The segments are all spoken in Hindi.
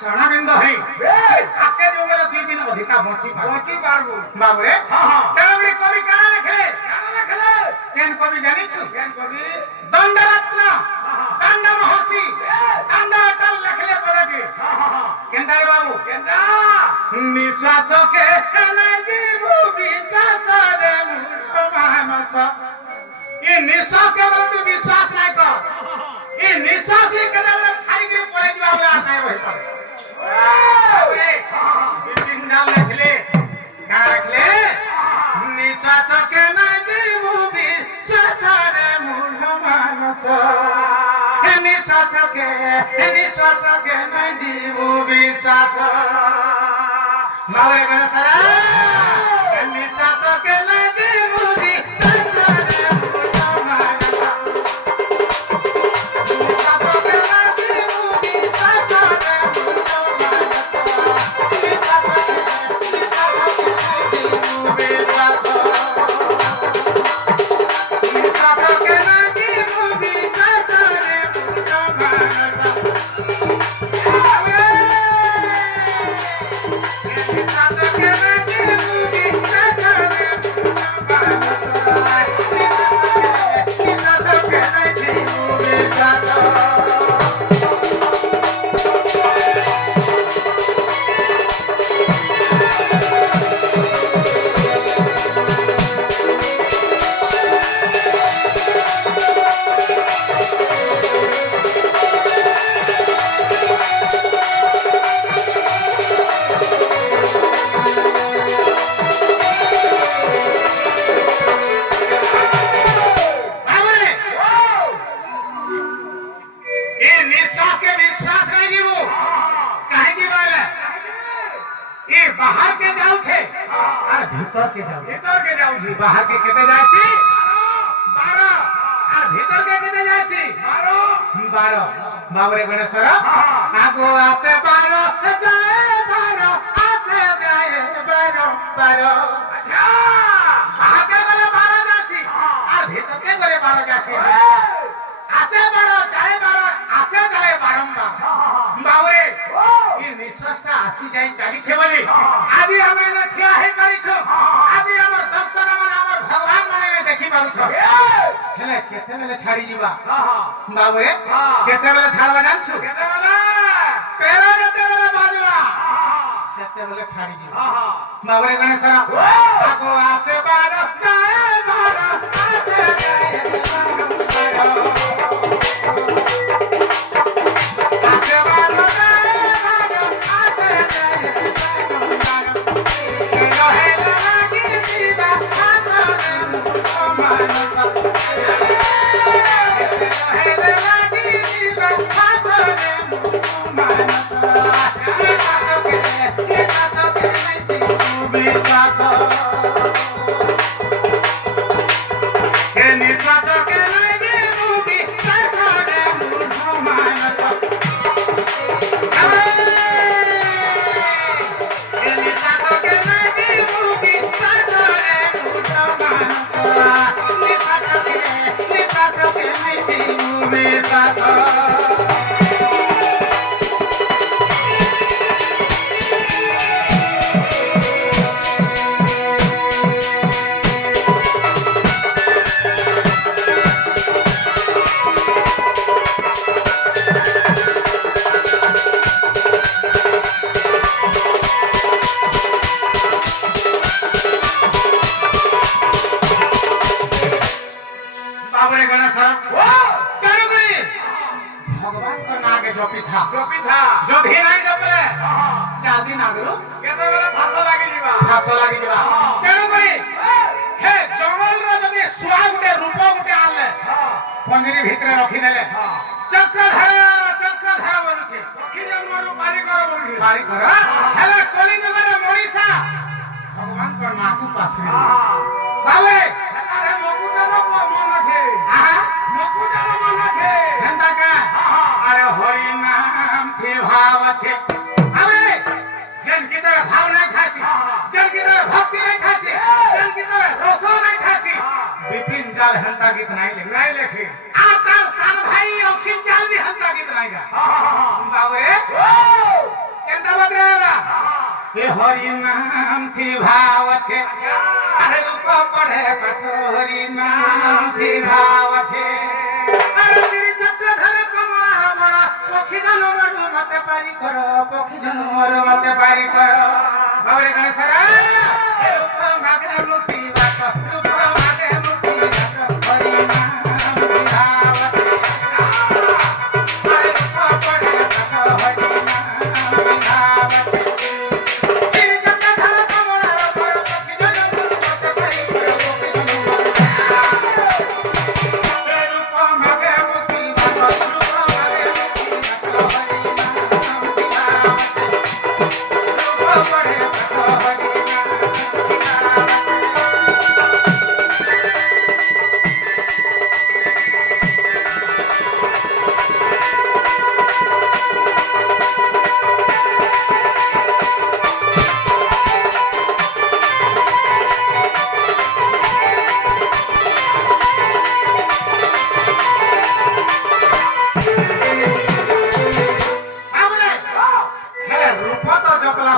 शरणाबिंद है आके जो मेरा 2 दिन अधिका बची पारबो बाबू रे तेलुगु कवि काना लिखले केन कवि जानि छु केन कवि दंडरत्न दंड महर्षि दंड अटल लिखले पदके केनटा रे बाबू केनटा निश्वास के न जीव विश्वास रे मूढ़ मानस ये निश्वास के बोलते विश्वास नहीं कर ये निश्वास भी करने वाला छाई के पड़े जो वाला आता है वही पर अरे बिपिन जाल लिखले क्या लिखले निश्वास के न जीव विश्वास रे मूढ़ मानस निश्वास के न जीव विश्वास मावरे गण सरा निश्वास के न जीव विश्वास रे मूढ़ मानस निश्वास के न जीव विश्वास रे मूढ़ मानस निश्वास के न जीव विश्वास निश्वास के न जीव विश्वास रे मूढ़ मानस भीतर के जाऊ छी बाहर के केते जाय छी 12 और भीतर के केते जाय छी 12 बाबरे गणेश्वर आगो आसे 12 जाए 12 आसे जाए 12 अच्छा बाहर के गले 12 जासी और भीतर के गले 12 जासी आसे 12 जाए 12 आसे जाए बारंबार बाबरे ये निश्वासटा आसी जाई चाली छे बोली आज हमें न ठिया हे करी छो आज हमर दर्शन मन हमर भगवान माने में देखि पारु छो हेले केते बेले छाड़ी जीवा बाबू रे केते बेले छाड़वा जान छु केते बेले बाजवा केते बेले छाड़ी जीवा बाबू रे गणेशरा आगो आसे 12 जाए 12 आसे जाए 12 जो भी नहीं जपले 4 दिन आगरो केते बेला फास लागी जीवा तेनु करी हे जंगल रे जदी सुआ गुटे रूप गुटे आले पंजरी भितरे रखी देले चक्रधारा बोलुछे रखी जन्मरु पारी कर हेले कलिंग बेले मनीषा भगवान कर नाकु पासरे बाबे अरे मकुटारो मन छे मकुटारो मन छे हेंता का अरे हरि नाम थे भाव छे अरे जन की तरह भाव नहीं खासी जन की तरह भक्ति नहीं खासी जन की तरह रसो नहीं खासी विपिन जाल हंता गीत नहीं लिखे आकर सान भाई अखिल जाल भी हंता गीत नहीं गा बाबू रे એ હરિ નામ થી ભાવ છે અરે રૂપ પડે કઠોરી નામ થી ભાવ છે અરે શ્રી ચક્રધર કમળ બળ પક્ષી જનો મતે પારી કરો પક્ષી જનો મતે પારી કરો બાવરે ગણેશ રૂપ માગે મુક્તિ વાત રૂપ માગે મુક્તિ વાત હરિ નામ થી ભાવ છે અરે રૂપ પડે કઠોરી નામ થી ભાવ છે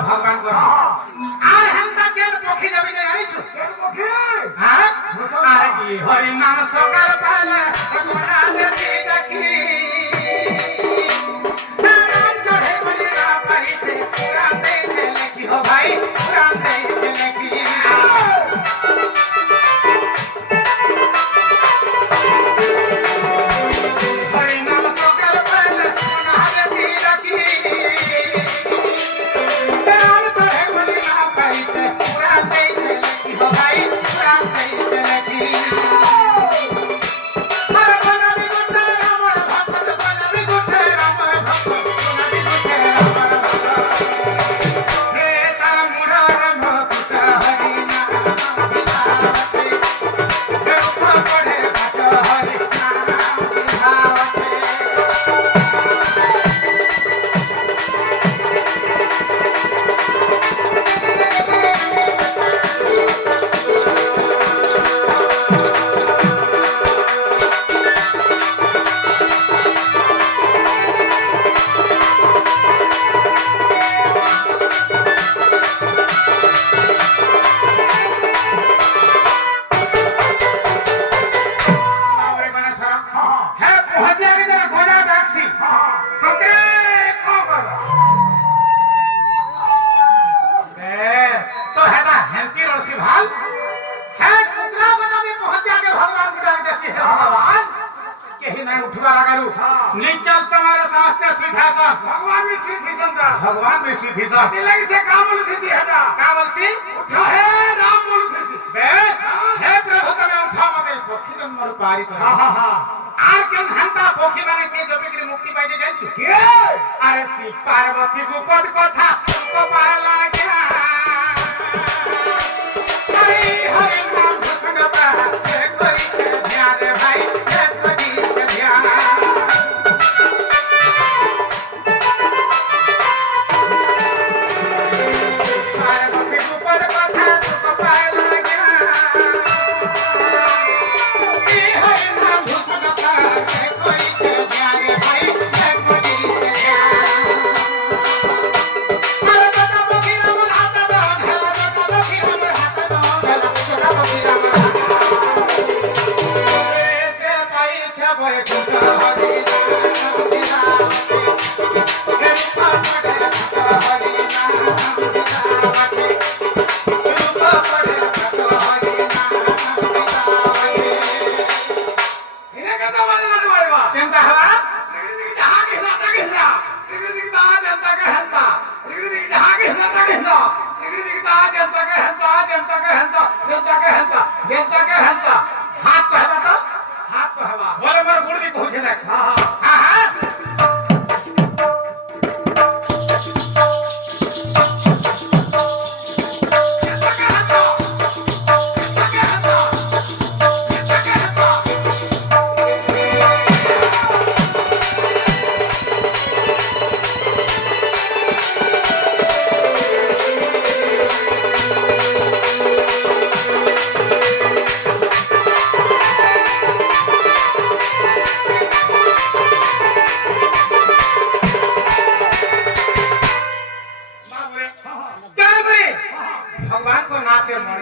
ভগবান কর আর হেমটা কেন পক্ষী যাবি যাই আইছো কেন পক্ষী হ্যাঁ আর কি হরি নাম সকাল পালে কোনা দেশি ডাকি নাম চড়ে বলি না পাইছে পুরাণ দেইছে লেখি হো ভাই পুরাণ দেইছে লেখি হরি নাম সকাল পালে কোনা দেশি ডাকি भगवान भी सीधी सा लगी से काम बोलू थी हटा का बलसी उठा है राम बोलू थी बेस हे प्रभु तमे उठा मते पक्षी जन्म रु पारी कर हां आर केन हंता पक्षी माने के जबे कि मुक्ति पाइजे जानछु के अरे सी पार्वती गुपद कथा को पाला गया हरि हरि नाम भसंगता एक करी के ध्यान रे भाई एक करी के ध्यान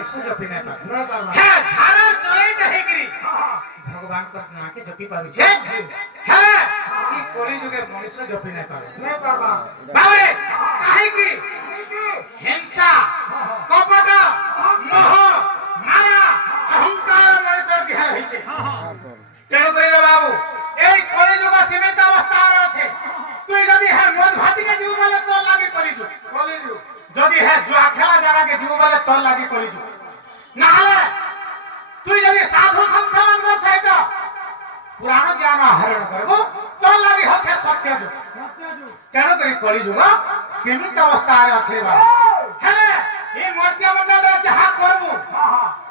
ମଣିଷ ଜପି ନାଇଁ ପାରେ ନାଇଁ ପାରବା। ହେ ଝାଡା ଚଳେଇଟା ହେଇକିରି ଭଗବାନଙ୍କର ନାଁକେ ଜପି ପାରୁଛେ ହେଲେ ଇ କଳି ଯୁଗେ ମଣିଷ ଜପି ନାଇଁ ପାରେ ନାଇଁ ପାରବା। ବାବରେ କାହିଁକି ହିଂସା କପଟ ମୋହ ମାୟା ଅହଙ୍କାର ମଣିଷର ଦେହ ରହିଛି ତେଣୁ କରି ବାବୁ এই কলি যুগ সীমিত অবস্থায় আছে তুই যদি হ্যাঁ মদ ভাতিকে জীব বলে তোর লাগে কলিযুগ কলিযুগ যদি হ্যাঁ জুয়া খেলা জায়গাকে জীব বলে তোর লাগে কলিযুগ না হলে তুই যদি সাধু সন্ত ମାନଙ୍କର সহিত পুরাণ জ্ঞান আহরণ করবো তোর লাগে হচ্ছে সত্য যুগ তেণু করে কলিযুগ সীমিত অবস্থায় আছে বাবা হেলে এই মর্ত্য মণ্ডলে যাহা করবু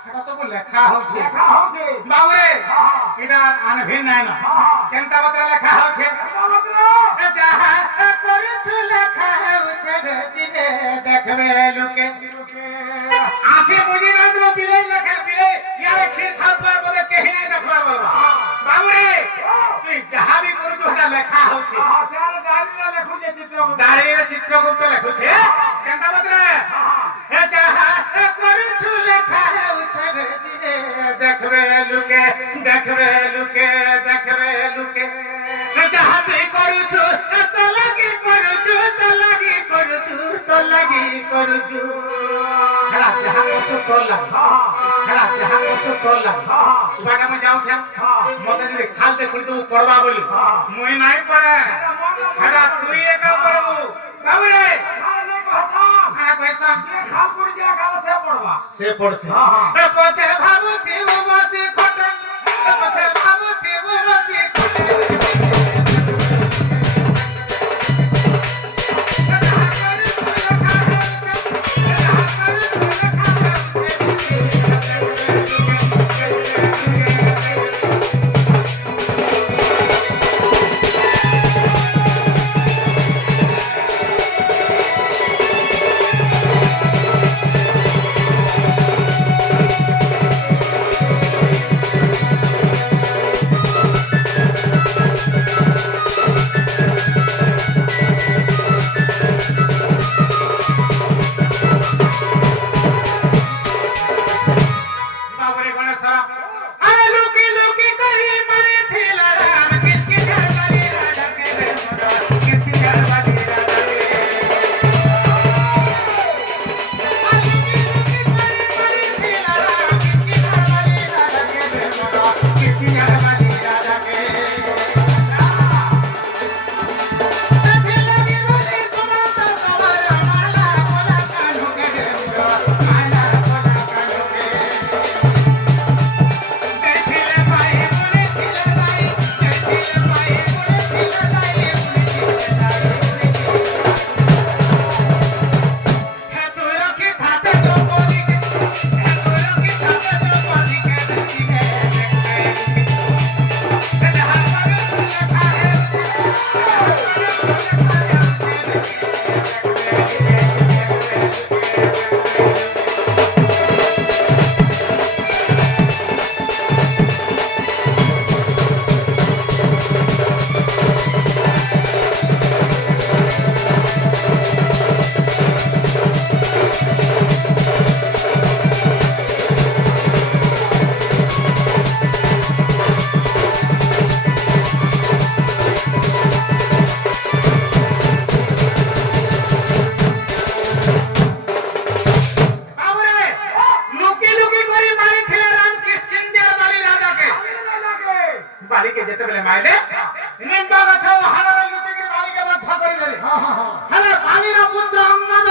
সেটা সব লেখা হচ্ছে লেখা হচ্ছে। বাবুরে এটা আনভিন নাই না কেনতা বতরা লেখা হচ্ছে যাহা করেছু লেখা হচ্ছে রে দিনে দেখবে লোকে আঁখি বুঝি না দেবো বিলে লেখা বিলে ইয়ারে ক্ষীর খাওয়ার পরে কেহি নাই দেখবার বলবা বাবুরে তুই যাহা বি করুছু এটা লেখা হচ্ছে দাঁড়িয়ে চিত্রগুপ্ত লেখুছে কেনতা বতরা যাহা করেছু লেখা হচ্ছে রে দিনে দেখবে লোকে দেখবে লোকে দেখবে লোকে যাহা তুই করুছু তো লাগি করুছু তো লাগি করুছু তো লাগি করুছু হেলা যাহা করছু তোর লাগি হেলা যাহা করছু তোর লাগি বাটা মই যাউছে মতে যদি খালতে খুলি দেবু পড়বা বলি মই নাই পড়ে হেলা তুই একা পড়বু বাবুরে হ্যাঁ কইছা সে পড়ছে পছে ভাবুতি বসি খটে পছে ভাবুতি বসি খটে बालिके जेते बेले माइले निम्बा गछ हारा लुचिके बालिके बद्ध करि देले हेले बालीर पुत्र अंगद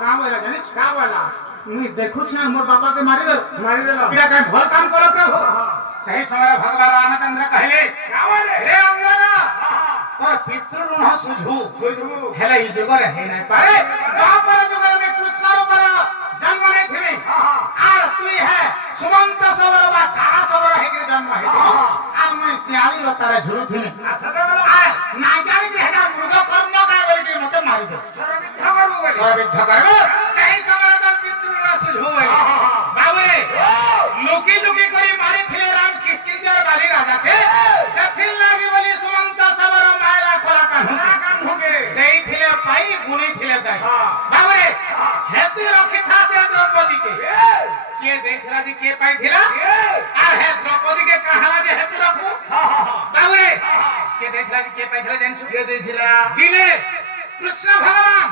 का बोला जानिस का बोला मुई देखु छ मोर बाबा के मारि देल इरा काय भल काम कर प्रभु सही समय भगवान रामचंद्र कहले का बोले रे अंगद तोर पितृ ऋण सुझु हेले ई जुगरे हे नै पारे द्वापर जुगरे में कृष्ण रूप जन्म नै थिबे आर तुई है सुमंत सबर बा चारा सबर हे के जन्म हे आ मैं सियाली लतारे झुरु थिबे आ ना जानि के हेडा मृग कर्म का बोल के मते मारि दे सरबिद्ध करबो सही समय तक पितृ ऋण सुझु बोले बाबूरे लुकी लुकी करी मारि थिले राम किष्किंधर बाली राजा के सेथिल लागी बोली सुमंत सबर मायला खोला कान्हु के देई थिले पाई गुनी थिले दाई बाबूरे हेतु रखि था से द्रौपदी के किए देखला जी के पाइथिला आ हे द्रौपदी के कहाला जे हेतु रखो बाबू रे के देखला जी के पाइथिला जानछु के देथिला दिने कृष्ण भगवान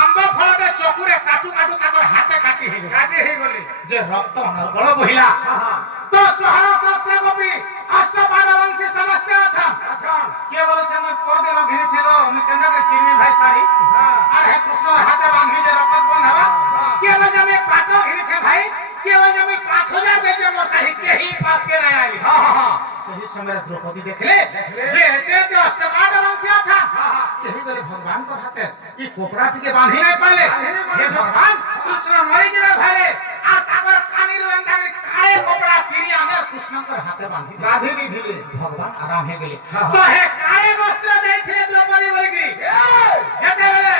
आंब फलटे चकुरे काटू काटू ताकर हाथे काटी हे गले जे रक्त नरगळ बहिला तो सुहाना सहस्र गोपी अष्टपादवंशी समस्ते अच्छा के बोले छे मैं परदे न घेने छेलो मैं केना करे चिरमी भाई साड़ी আর হে কৃষ্ণ হাতে বাঁধি যে রকত বন্ধ হবা কে বলে আমি পাটো ঘিনি छे भाई के बजे আমি 5000 देते मोर साहित्य ही पास के नहीं आई सही समय द्रौपदी देखले जे ते अष्टपाद वंशी अच्छा यही गले भगवान को हाथे ई कोपरा टिके बांधी नहीं पाले हे भगवान कृष्ण मरि जेबे भाले आ ताकर कानी रो अंडा काळे कोपरा चिरी आने कृष्ण को हाथे बांधी दिथिले भगवान आराम हे गेले तो हे काळे वस्त्र देथिले द्रौपदी बोलिकी जेते बेले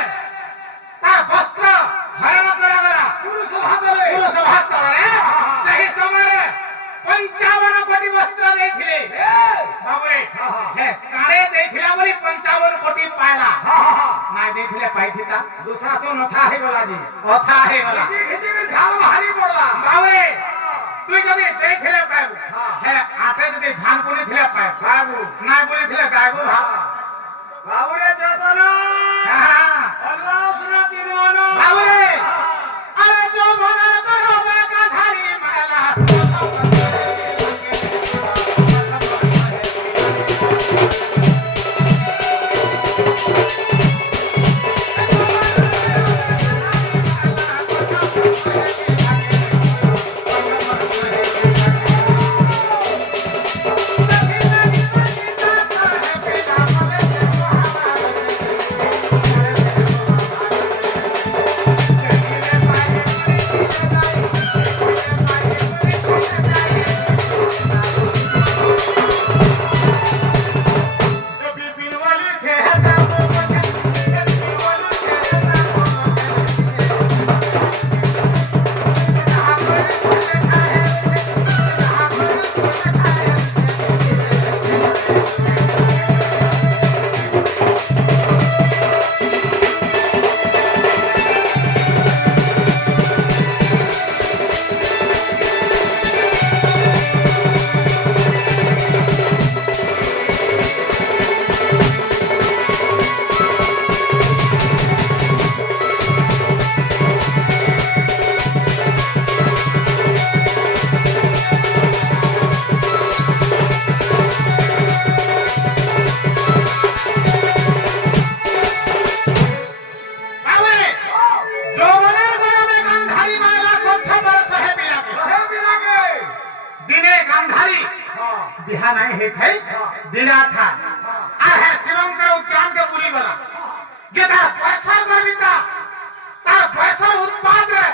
ता वस्त्र हरण करा गला पुरुष भास्तरे सही समय 55 कोटी वस्त्र देथिले बाबू रे हे काळे देथिला बोली 55 कोटी पायला नाय देथिले पाइथिता दूसरा सो नथा हे गला जी अथा हे गला खिची के झाल भारी पड़ला बाबू रे তুই যদি দেখিলে পাইবু হে আটে যদি ধান কোনি থিলে পাইবু নাই বলি থিলে গাইবু ভা বাবুরে চেতন আল্লাহ সুনা তিন মানো বাবুরে আরে জো মনার করবে কাঁধারি মালা बिहा नहीं है थे दिना था आ है शिवम का उद्यान के पुरी वाला जे तार पैसा गर्मिता तार पैसा उत्पाद रे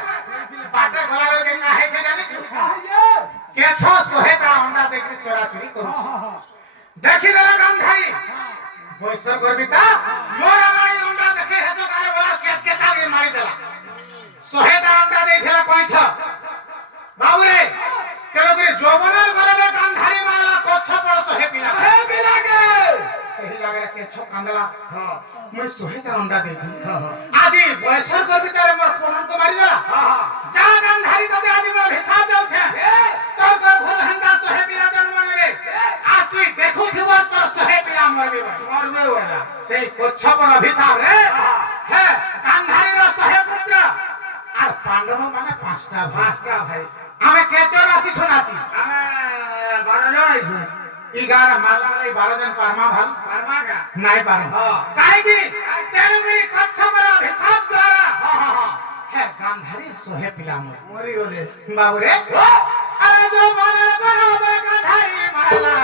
बाटे गलावे के काहे छे जानि छु के छ 100टा अंडा देखि चोरा चोरी करू देखि देला गंधाई पैसा गर्मिता मोर मारी अंडा देखे हेसो काले बोला केस के ताली मारी देला 100टा अंडा देखेला कोइ छ बाबू रे केलो के जोबनर गलबे गंधारी माला कोछ पर सहे पिला के सही लागे के छ कांदला हां मैं 100टा अंडा देथि आजी बयसर करबी तारे मोर कोनन को मारी देला हां जा गंधारी तते आजी मोर हिसाब देउ छे तो कर भल हंडा 100 पिला जन्म लेबे आ तुई देखु थिबो तोर 100 पिला मरबे वाला से कोछ पर अभिशाप रे हे गंधारी रो 100 पुत्र আর পাণ্ডব মানে 5টা ভাই আমি কেচর আসি শোনাছি আমি 12 জন আইছি 11 মালা রে 12 জন পারমা ভাল পারমা का নাই পারে কাই কি তেনু করি কচ্ছ পর অভিশাপ দ্বারা হে গান্ধারী সোহে পিলা মরি গলে বাবু রে আরে জো মনের করবে গান্ধারী মালা